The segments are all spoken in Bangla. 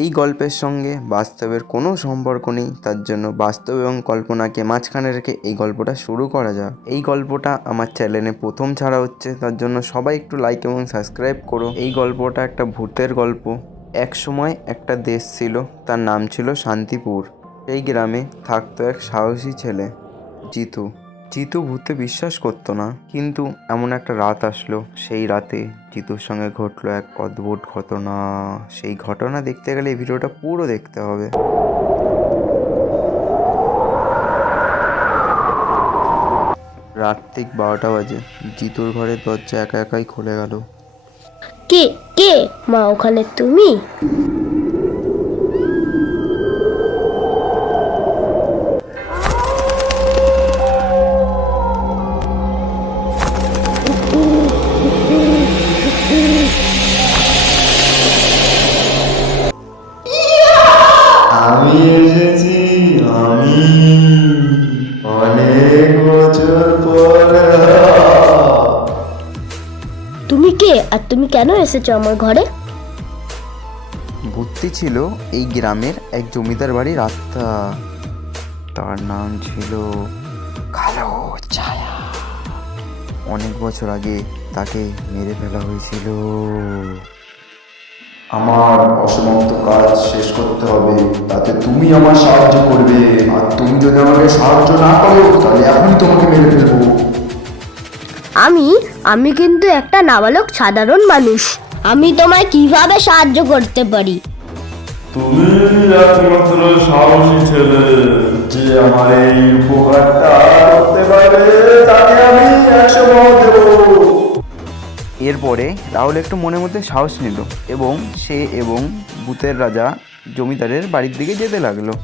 এই গল্পের সঙ্গে বাস্তবের কোনো সম্পর্ক নেই, তার জন্য বাস্তব এবং কল্পনাকে মাঝখানে রেখে এই গল্পটা শুরু করা যাক। এই গল্পটা আমার চ্যানেলে প্রথম ছাড়া হচ্ছে, তার জন্য সবাই একটু লাইক এবং সাবস্ক্রাইব করো। এই গল্পটা একটা ভূতের গল্প। এক সময় একটা দেশ ছিল, তার নাম ছিল শান্তিপুর। এই গ্রামে থাকতো এক সাহসী ছেলে, জিতু। জিতু ভূতে বিশ্বাস করতো না, কিন্তু এমন একটা রাত আসলো, সেই রাতে জিতুর সঙ্গে ঘটলো এক অদ্ভুত ঘটনা। সেই ঘটনা দেখতে গেলে এই ভিডিওটা পুরো দেখতে হবে। রাত ঠিক 12টা বাজে। জিতুর ঘরের দরজা একা একাই খুলে গেল। কে কে মা, ওখানে তুমি? আমি এসেছি, আমি অনেক বছর পর। তুমি কে আর তুমি কেন এসেছো আমার ঘরে? ভূতটি ছিল এই গ্রামের এক জমিদার বাড়ির আত্মা। তার নাম ছিল কালো ছায়া। অনেক বছর আগে তাকে মেরে ফেলা হয়েছিল। আমার অসমাপ্ত কাজ শেষ করতে হবে, তাতে তুমি আমার সাহায্য করবে। আর তুমি যদি আমাকে সাহায্য না করো, তাহলে এখনই তোমাকে মেরে ফেলবো। আমি কিন্তু একটা নাবালক সাধারণ মানুষ। আমি তোমায় কিভাবে সাহায্য করতে পারি? তুমি একমাত্র সাহসী ছেলে যে আমার এই উপকারটা করতে পারবে, তাকে আমি 100 ভোট দেবো। এরপরে রাহুল একটু মনের মধ্যে সাহস নিল এবং সে এবং ভূতের রাজা জমিদারের বাড়ির দিকে যেতে লাগলো।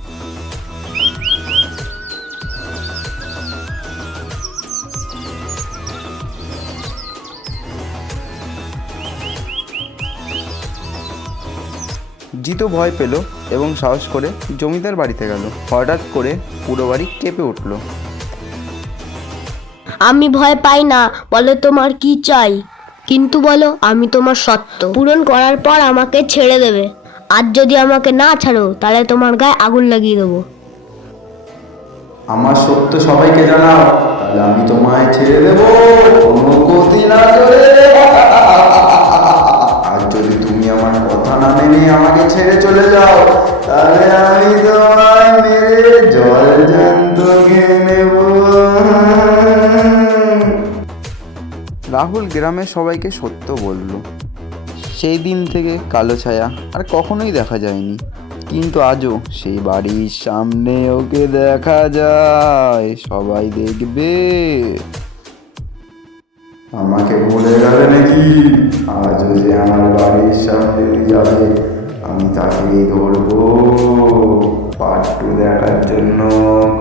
জিতু ভয় পেল এবং সাহস করে জমিদার বাড়িতে গেল। হঠাৎ করে পুরো বাড়ি কেঁপে উঠল। আমি ভয় পাই না, বলো তোমার কি চাই। কিন্তু বলো, আমি তোমার শর্ত পূরণ করার পর আমাকে ছেড়ে দেবে। আর যদি আমাকে না ছাড়ো, তাহলে তোমার গায়ে আগুন লাগিয়ে দেবো। আমার সত্য সবাইকে জানাও, তাহলে আমি তোমায় ছেড়ে দেবো কোনো ক্ষতি না করে। আর যদি তুমি আমার কথা না মেনে আমাকে ছেড়ে চলে যাও, তাহলে আমি তোমায় মেরে জল জ্যান্ত খেয়ে নেব। রাহুল গ্রামের সবাইকে সত্য বলল। সেই দিন থেকে কালো ছায়া আর কখনোই দেখা যায়নি, কিন্তু আজও সেই বাড়ির সামনে ওকে দেখা যায়। সবাই দেখবে। আমাকে ভুলে গেলে নাকি? আজও যে আমার বাড়ির সামনে যাবে, আমি তাকেই ধরবো। পার্ট 2 দেখার জন্য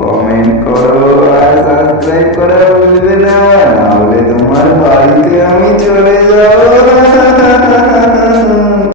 কমেন্ট করো আর সাবস্ক্রাইব করা ভুলবে না, নাহলে তোমার বাড়িতে আমি চলে যাবো।